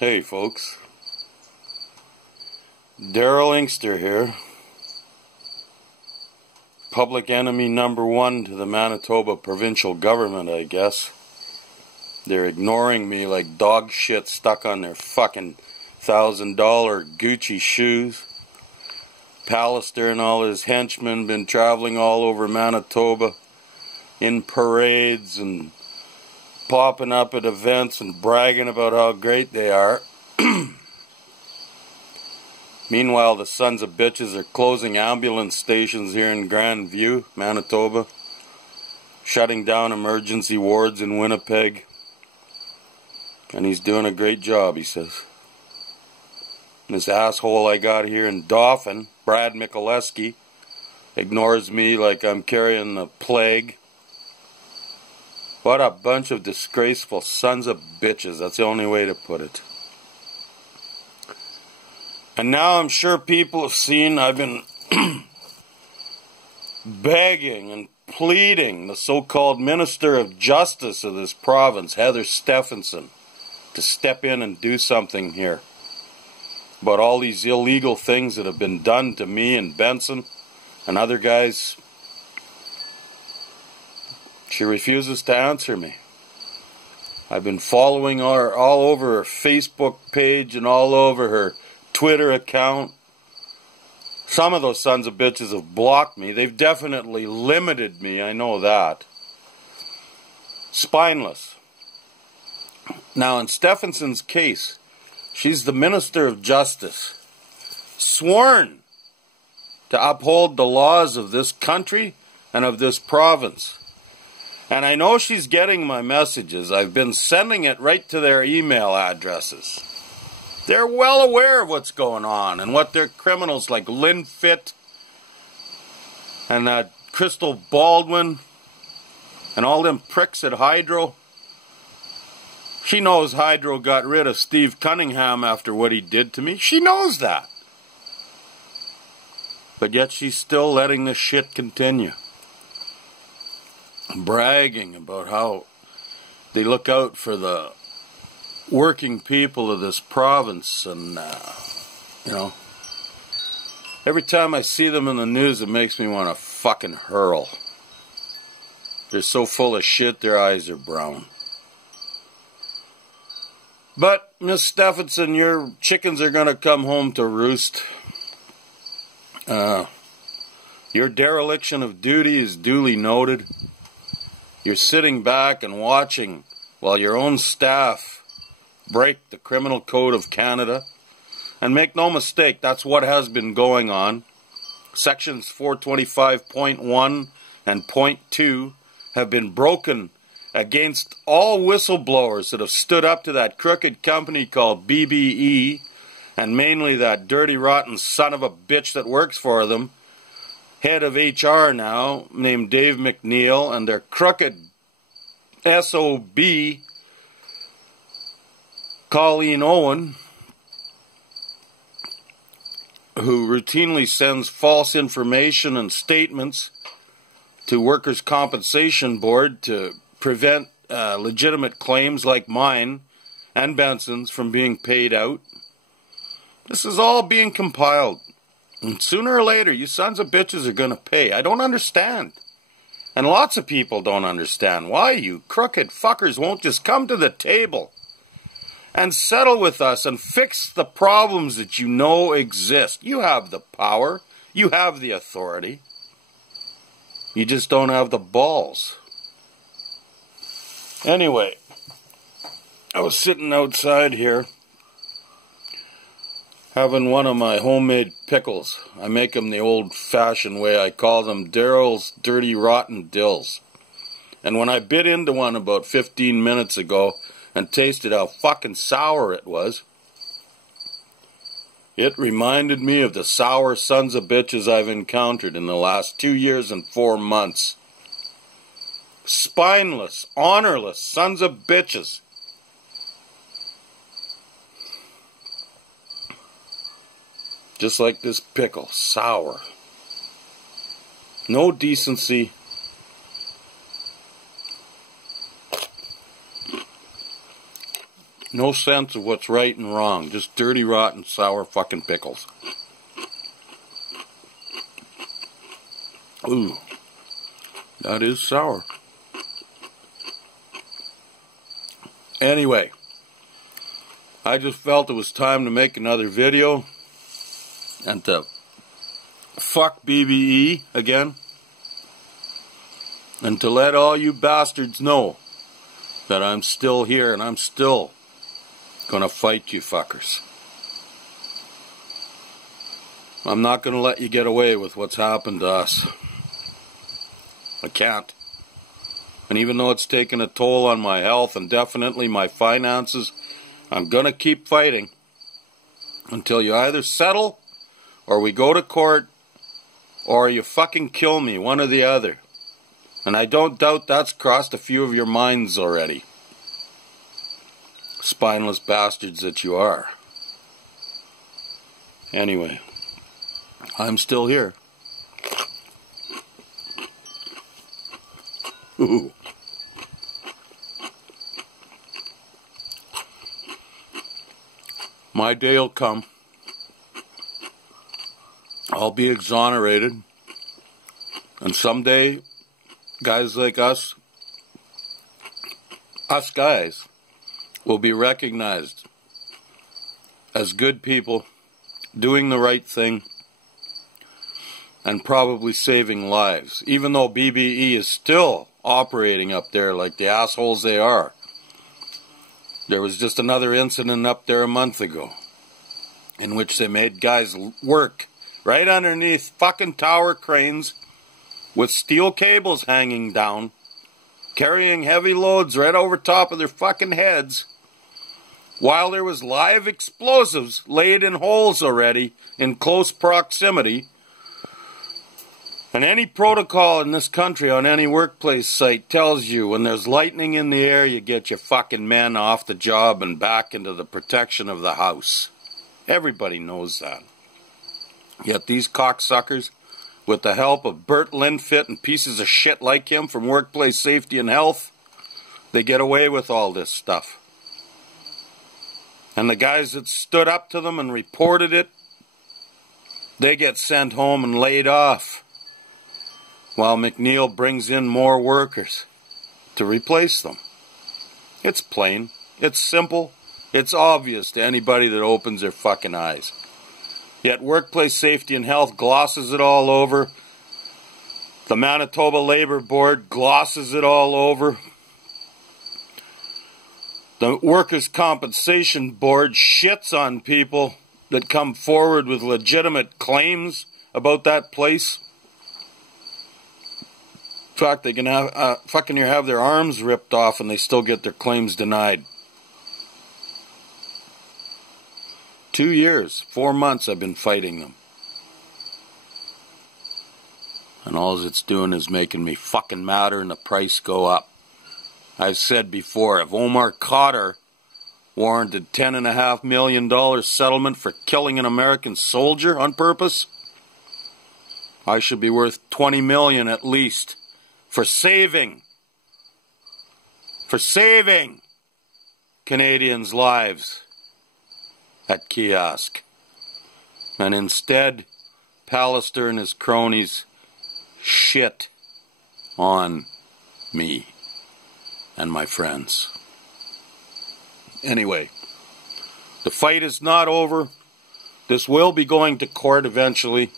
Hey folks, Daryl Inkster here, public enemy number one to the Manitoba provincial government, I guess. They're ignoring me like dog shit stuck on their fucking $1,000 Gucci shoes. Pallister and all his henchmen been traveling all over Manitoba in parades and popping up at events and bragging about how great they are. Meanwhile, the sons of bitches are closing ambulance stations here in Grandview, Manitoba, shutting down emergency wards in Winnipeg. And he's doing a great job, he says. And this asshole I got here in Dauphin, Brad Mikuleski, ignores me like I'm carrying the plague. What a bunch of disgraceful sons of bitches. That's the only way to put it. And now I'm sure people have seen I've been begging and pleading the so-called Minister of Justice of this province, Heather Stefanson, to step in and do something here about all these illegal things that have been done to me and Benson and other guys. She refuses to answer me. I've been following her all over her Facebook page and all over her Twitter account. Some of those sons of bitches have blocked me. They've definitely limited me, I know that. Spineless. Now, in Stefanson's case, she's the Minister of Justice, sworn to uphold the laws of this country and of this province. And I know she's getting my messages. I've been sending it right to their email addresses. They're well aware of what's going on and what their criminals like Lynn Fitt and Crystal Baldwin and all them pricks at Hydro. She knows Hydro got rid of Steve Cunningham after what he did to me. She knows that. But yet she's still letting this shit continue. Bragging about how they look out for the working people of this province, and you know, every time I see them in the news it makes me want to fucking hurl. They're so full of shit, their eyes are brown. But Miss Stefanson, your chickens are gonna come home to roost. Your dereliction of duty is duly noted. You're sitting back and watching while your own staff break the Criminal Code of Canada. And make no mistake, that's what has been going on. Sections 425.1 and .2 have been broken against all whistleblowers that have stood up to that crooked company called BBE, and mainly that dirty, rotten son of a bitch that works for them, head of HR now, named Dave McNeil, and their crooked SOB, Colleen Owen, who routinely sends false information and statements to Workers' Compensation Board to prevent legitimate claims like mine and Benson's from being paid out. This is all being compiled. And sooner or later, you sons of bitches are going to pay. I don't understand. And lots of people don't understand why you crooked fuckers won't just come to the table and settle with us and fix the problems that you know exist. You have the power. You have the authority. You just don't have the balls. Anyway, I was sitting outside here having one of my homemade pickles. I make them the old-fashioned way. I call them Daryl's Dirty Rotten Dills. And when I bit into one about 15 minutes ago and tasted how fucking sour it was, it reminded me of the sour sons of bitches I've encountered in the last 2 years and 4 months. Spineless, honorless sons of bitches. Just like this pickle, sour. No decency. No sense of what's right and wrong. Just dirty, rotten, sour fucking pickles. Ooh. That is sour. Anyway, I just felt it was time to make another video and to fuck BBE again, and to let all you bastards know that I'm still here and I'm still gonna fight you fuckers. I'm not gonna let you get away with what's happened to us. I can't. And even though it's taken a toll on my health and definitely my finances, I'm gonna keep fighting until you either settle, or we go to court, or you fucking kill me, one or the other. And I don't doubt that's crossed a few of your minds already. Spineless bastards that you are. Anyway, I'm still here. Ooh. My day will come. I'll be exonerated. And someday, guys like us guys, will be recognized as good people, doing the right thing, and probably saving lives. Even though BBE is still operating up there like the assholes they are. There was just another incident up there a month ago in which they made guys work right underneath fucking tower cranes with steel cables hanging down, carrying heavy loads right over top of their fucking heads, while there was live explosives laid in holes already in close proximity. And any protocol in this country on any workplace site tells you when there's lightning in the air, you get your fucking men off the job and back into the protection of the house. Everybody knows that. Yet these cocksuckers, with the help of Bert Linfitt and pieces of shit like him from Workplace Safety and Health, they get away with all this stuff. And the guys that stood up to them and reported it, they get sent home and laid off, while McNeil brings in more workers to replace them. It's plain, it's simple, it's obvious to anybody that opens their fucking eyes. Yet Workplace Safety and Health glosses it all over. The Manitoba Labour Board glosses it all over. The Workers' Compensation Board shits on people that come forward with legitimate claims about that place. In fact, they can have their arms ripped off and they still get their claims denied. 2 years, 4 months I've been fighting them. And all it's doing is making me fucking madder and the price go up. I've said before, if Omar Khadr warranted $10.5 million settlement for killing an American soldier on purpose, I should be worth $20 million at least for saving Canadians' lives at Kiosk. And instead, Pallister and his cronies shit on me and my friends. Anyway, the fight is not over. This will be going to court eventually.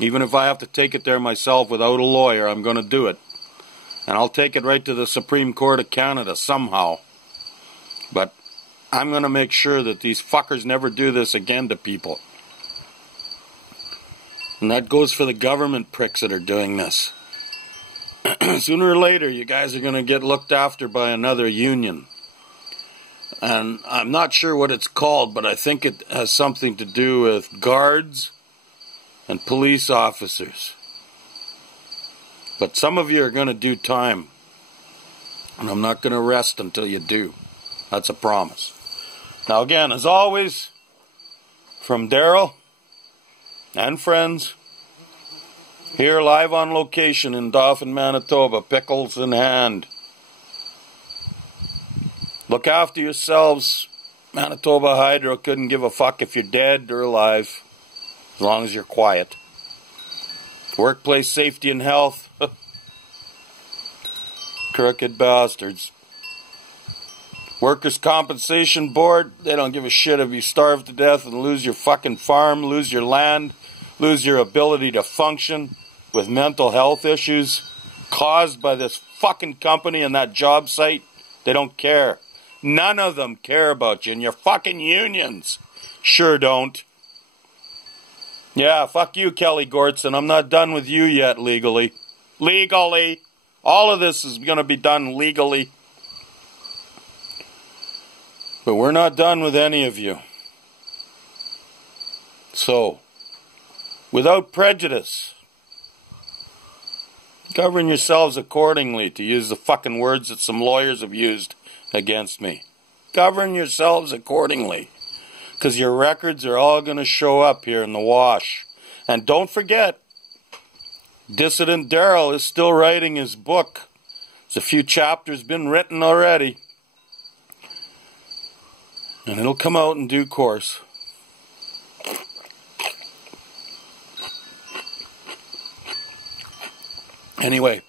Even if I have to take it there myself without a lawyer, I'm going to do it. And I'll take it right to the Supreme Court of Canada somehow. But I'm going to make sure that these fuckers never do this again to people. And that goes for the government pricks that are doing this. Sooner or later, you guys are going to get looked after by another union. And I'm not sure what it's called, but I think it has something to do with guards and police officers. But some of you are going to do time. And I'm not going to rest until you do. That's a promise. Now again, as always, from Daryl and friends, here live on location in Dauphin, Manitoba, pickles in hand. Look after yourselves. Manitoba Hydro couldn't give a fuck if you're dead or alive, as long as you're quiet. Workplace safety and health. Crooked bastards. Workers' Compensation Board, they don't give a shit if you starve to death and lose your fucking farm, lose your land, lose your ability to function with mental health issues caused by this fucking company and that job site. They don't care. None of them care about you, and your fucking unions sure don't. Yeah, fuck you, Kelly Gortson. I'm not done with you yet legally. Legally. All of this is going to be done legally. But we're not done with any of you. So, without prejudice, govern yourselves accordingly, to use the fucking words that some lawyers have used against me. Govern yourselves accordingly, because your records are all going to show up here in the wash. And don't forget, Dissident Daryl is still writing his book. There's a few chapters been written already. And it'll come out in due course. Anyway,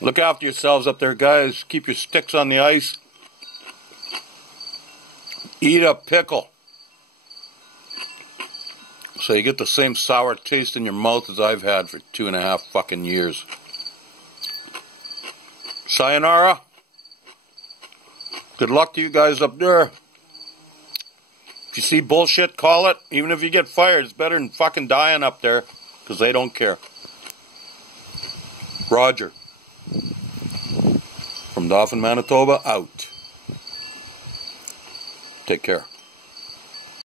look after yourselves up there, guys. Keep your sticks on the ice. Eat a pickle, so you get the same sour taste in your mouth as I've had for 2.5 fucking years. Sayonara. Good luck to you guys up there. If you see bullshit, call it. Even if you get fired, it's better than fucking dying up there, because they don't care. Roger. From Dauphin, Manitoba, out. Take care.